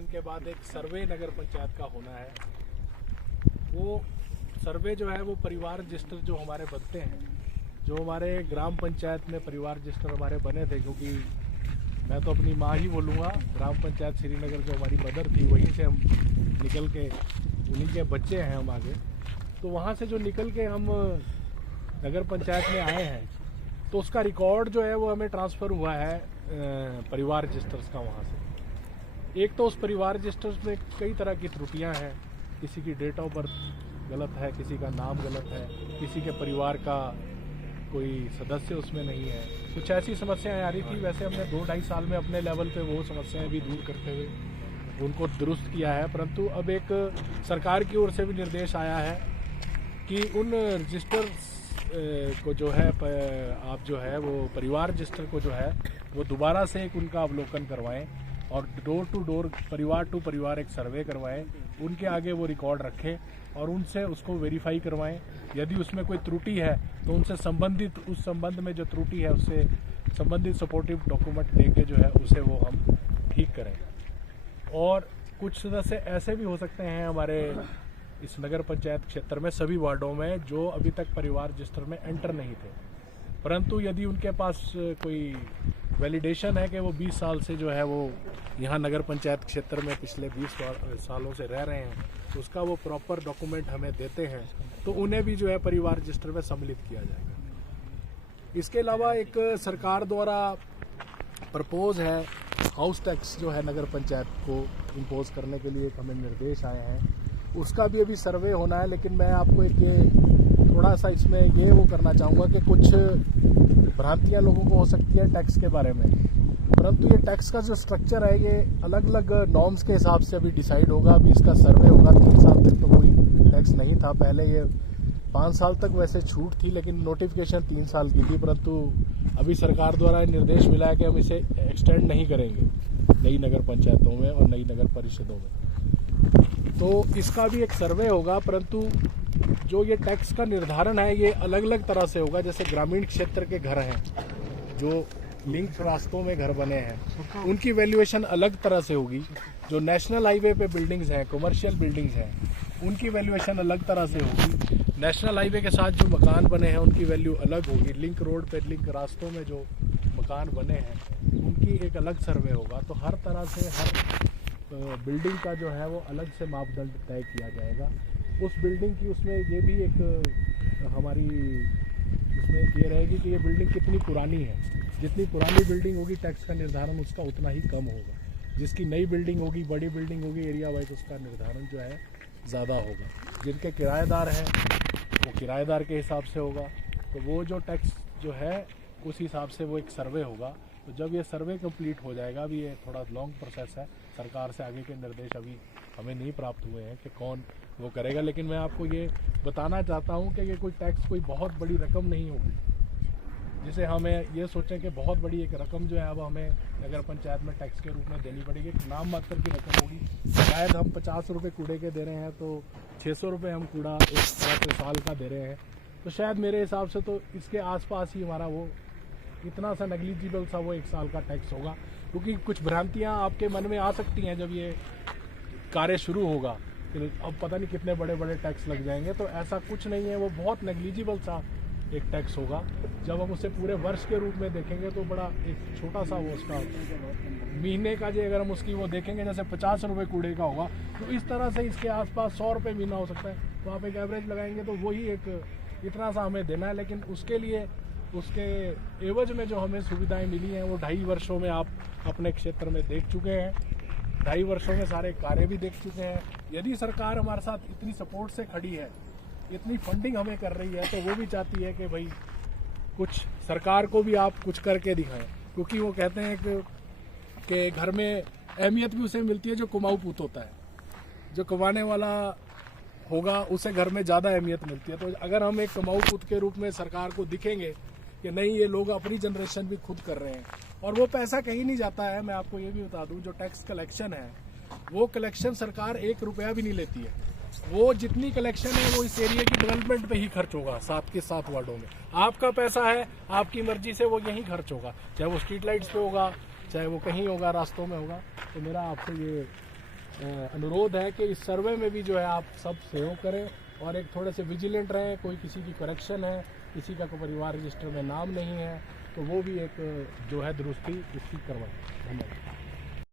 गठन के बाद एक सर्वे नगर पंचायत का होना है। वो सर्वे जो है वो परिवार रजिस्टर जो हमारे बनते हैं, जो हमारे ग्राम पंचायत में परिवार रजिस्टर हमारे बने थे, क्योंकि मैं तो अपनी माँ ही बोलूँगा, ग्राम पंचायत श्रीनगर जो हमारी मदर थी वहीं से हम निकल के, उन्हीं के बच्चे हैं हम आगे। तो वहाँ से जो निकल के हम नगर पंचायत में आए हैं, तो उसका रिकॉर्ड जो है वो हमें ट्रांसफ़र हुआ है परिवार रजिस्टर्स का वहाँ से। एक तो उस परिवार रजिस्टर्स में कई तरह की त्रुटियाँ हैं, किसी की डेट ऑफ बर्थ गलत है, किसी का नाम गलत है, किसी के परिवार का कोई सदस्य उसमें नहीं है, कुछ ऐसी समस्याएं आ रही थी। वैसे हमने 2-2.5 साल में अपने लेवल पे वो समस्याएं भी दूर करते हुए उनको दुरुस्त किया है। परंतु अब एक सरकार की ओर से भी निर्देश आया है कि उन रजिस्टर्स को जो है आप जो है वो परिवार रजिस्टर को जो है वो दोबारा से एक उनका अवलोकन करवाएं और डोर टू डोर, परिवार टू परिवार एक सर्वे करवाएं, उनके आगे वो रिकॉर्ड रखें और उनसे उसको वेरीफाई करवाएं। यदि उसमें कोई त्रुटि है तो उनसे संबंधित, उस संबंध में जो त्रुटि है उससे संबंधित सपोर्टिव डॉक्यूमेंट देके जो है उसे वो हम ठीक करें। और कुछ सदस्य ऐसे भी हो सकते हैं हमारे इस नगर पंचायत क्षेत्र में सभी वार्डों में जो अभी तक परिवार रजिस्टर में एंटर नहीं थे, परंतु यदि उनके पास कोई वैलिडेशन है कि वो 20 साल से जो है वो यहाँ नगर पंचायत क्षेत्र में पिछले 20 सालों से रह रहे हैं, तो उसका वो प्रॉपर डॉक्यूमेंट हमें देते हैं, तो उन्हें भी जो है परिवार रजिस्टर में सम्मिलित किया जाएगा। इसके अलावा एक सरकार द्वारा प्रपोज है हाउस टैक्स जो है नगर पंचायत को इम्पोज करने के लिए एक हमें निर्देश आए हैं, उसका भी अभी सर्वे होना है। लेकिन मैं आपको एक ये थोड़ा सा इसमें ये वो करना चाहूँगा कि कुछ भ्रांतियाँ लोगों को हो सकती है टैक्स के बारे में, परंतु ये टैक्स का जो स्ट्रक्चर है ये अलग अलग नॉर्म्स के हिसाब से अभी डिसाइड होगा। अभी इसका सर्वे होगा। 3 साल तक तो कोई टैक्स नहीं था, पहले ये 5 साल तक वैसे छूट थी, लेकिन नोटिफिकेशन 3 साल की थी, परंतु अभी सरकार द्वारा निर्देश मिला है कि हम इसे एक्सटेंड नहीं करेंगे नई नगर पंचायतों में और नई नगर परिषदों में। तो इसका भी एक सर्वे होगा, परंतु जो ये टैक्स का निर्धारण है ये अलग अलग तरह से होगा। जैसे ग्रामीण क्षेत्र के घर हैं, जो लिंक रास्तों में घर बने हैं, उनकी वैल्यूएशन अलग तरह से होगी। जो नेशनल हाईवे पे बिल्डिंग्स हैं, कमर्शियल बिल्डिंग्स हैं, उनकी वैल्यूएशन अलग तरह से होगी। नेशनल हाईवे के साथ जो मकान बने हैं उनकी वैल्यू अलग होगी। लिंक रोड पे, लिंक रास्तों में जो मकान बने हैं उनकी एक अलग सर्वे होगा। तो हर तरह से हर बिल्डिंग का जो है वो अलग से मापदंड तय किया जाएगा। उस बिल्डिंग की उसमें ये भी एक हमारी इसमें ये रहेगी कि ये बिल्डिंग कितनी पुरानी है। जितनी पुरानी बिल्डिंग होगी टैक्स का निर्धारण उसका उतना ही कम होगा। जिसकी नई बिल्डिंग होगी, बड़ी बिल्डिंग होगी, एरिया वाइज उसका निर्धारण जो है ज़्यादा होगा। जिनके किराएदार हैं वो किराएदार के हिसाब से होगा। तो वो जो टैक्स जो है उस हिसाब से वो एक सर्वे होगा। तो जब ये सर्वे कंप्लीट हो जाएगा, अभी ये थोड़ा लॉन्ग प्रोसेस है, सरकार से आगे के निर्देश अभी हमें नहीं प्राप्त हुए हैं कि कौन वो करेगा। लेकिन मैं आपको ये बताना चाहता हूँ कि ये कोई टैक्स कोई बहुत बड़ी रकम नहीं होगी जिसे हमें ये सोचें कि बहुत बड़ी एक रकम जो है अब हमें नगर पंचायत में टैक्स के रूप में देनी पड़ेगी। एक नाम मात्र की रकम होगी। शायद हम 50 रुपये कूड़े के दे रहे हैं तो 600 रुपये हम कूड़ा एक साल का दे रहे हैं, तो शायद मेरे हिसाब से तो इसके आसपास ही हमारा वो इतना सा नेग्लिजिबल सा वो 1 साल का टैक्स होगा। क्योंकि कुछ भ्रांतियाँ आपके मन में आ सकती हैं जब ये कार्य शुरू होगा कि अब पता नहीं कितने बड़े बड़े टैक्स लग जाएंगे, तो ऐसा कुछ नहीं है। वो बहुत नेग्लिजिबल सा एक टैक्स होगा। जब हम उसे पूरे वर्ष के रूप में देखेंगे तो बड़ा एक छोटा सा वो उसका महीने का जो अगर हम उसकी वो देखेंगे जैसे 50 रुपये कूड़े का होगा, तो इस तरह से इसके आसपास 100 रुपये महीना हो सकता है। तो आप एक एवरेज लगाएंगे तो वही एक इतना सा हमें देना है। लेकिन उसके लिए उसके एवज में जो हमें सुविधाएं मिली हैं वो 2.5 वर्षों में आप अपने क्षेत्र में देख चुके हैं। 2.5 वर्षों में सारे कार्य भी देख चुके हैं। यदि सरकार हमारे साथ इतनी सपोर्ट से खड़ी है, इतनी फंडिंग हमें कर रही है, तो वो भी चाहती है कि भाई कुछ सरकार को भी आप कुछ करके दिखाएं। क्योंकि वो कहते हैं कि घर में अहमियत भी उसे मिलती है जो कमाऊ पूत होता है। जो कमाने वाला होगा उसे घर में ज़्यादा अहमियत मिलती है। तो अगर हम एक कमाऊ पूत के रूप में सरकार को दिखेंगे कि नहीं, ये लोग अपनी जनरेशन भी खुद कर रहे हैं और वो पैसा कहीं नहीं जाता है। मैं आपको ये भी बता दूं, जो टैक्स कलेक्शन है वो कलेक्शन सरकार 1 रुपया भी नहीं लेती है। वो जितनी कलेक्शन है वो इस एरिया की डेवलपमेंट पे ही खर्च होगा। 7 के 7 वार्डों में आपका पैसा है, आपकी मर्जी से वो यहीं खर्च होगा, चाहे वो स्ट्रीट लाइट्स पे होगा, चाहे वो कहीं होगा, रास्तों में होगा। तो मेरा आपसे ये अनुरोध है कि इस सर्वे में भी जो है आप सब सहयोग करें और एक थोड़े से विजिलेंट रहें। कोई किसी की करेक्शन है, किसी का कोई परिवार रजिस्टर में नाम नहीं है, तो वो भी एक जो है दुरुस्ती इसकी करवाएं। धन्यवाद।